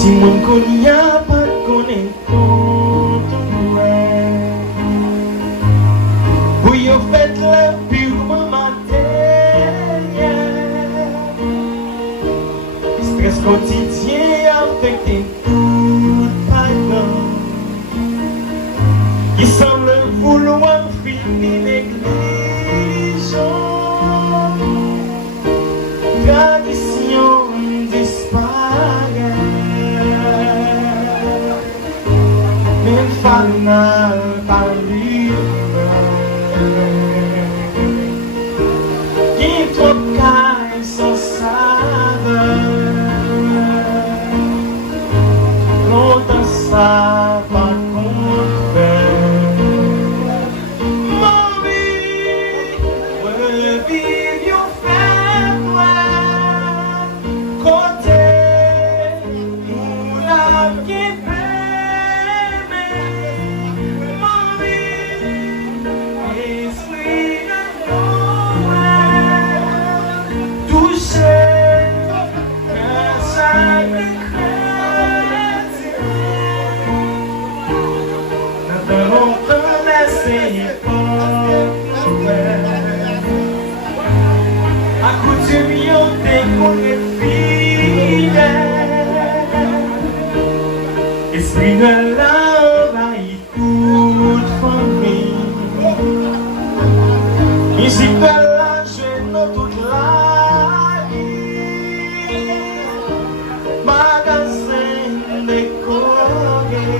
Si mon konya pas connaît tout où yo fait le pure matin, stress quotidien affecté tout pagan qui semble vouloir finir négligent. Tradition disparaît, mais fanal par qui trop caille sans saveur, longtemps ça pas confère. Mon vie, revive yon faible côté où la qui bébé. Mon vie, esprit de Noël, touché un chaque chrétien. Nous devons laisser accoutumions des coups fidèles. Esprit de l'envahit toute famille. Musique de la jeune toute la vie. Magasin décoré,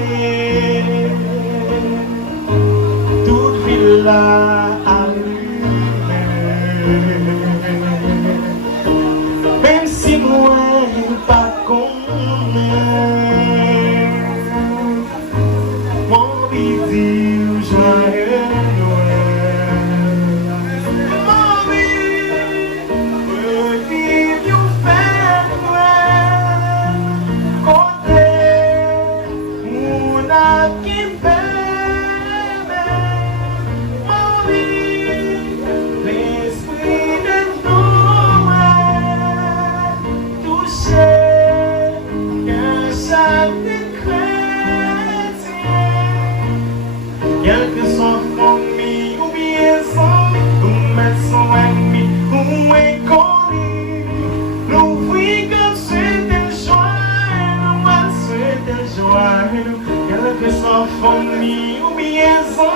toute villa allumée. Même si moi pas connais, mon bidil joyeux Noël. Mon bidil, revive yon fête côté mon qui bébé. Mon bidil, l'esprit de Noël, touché qu'un chaque chrétien, quel que soit famille ou bien son, ou mettre son ennemi ou inconnu, l'ouvrir comme c'était joie, quel que soit famille ou bien son.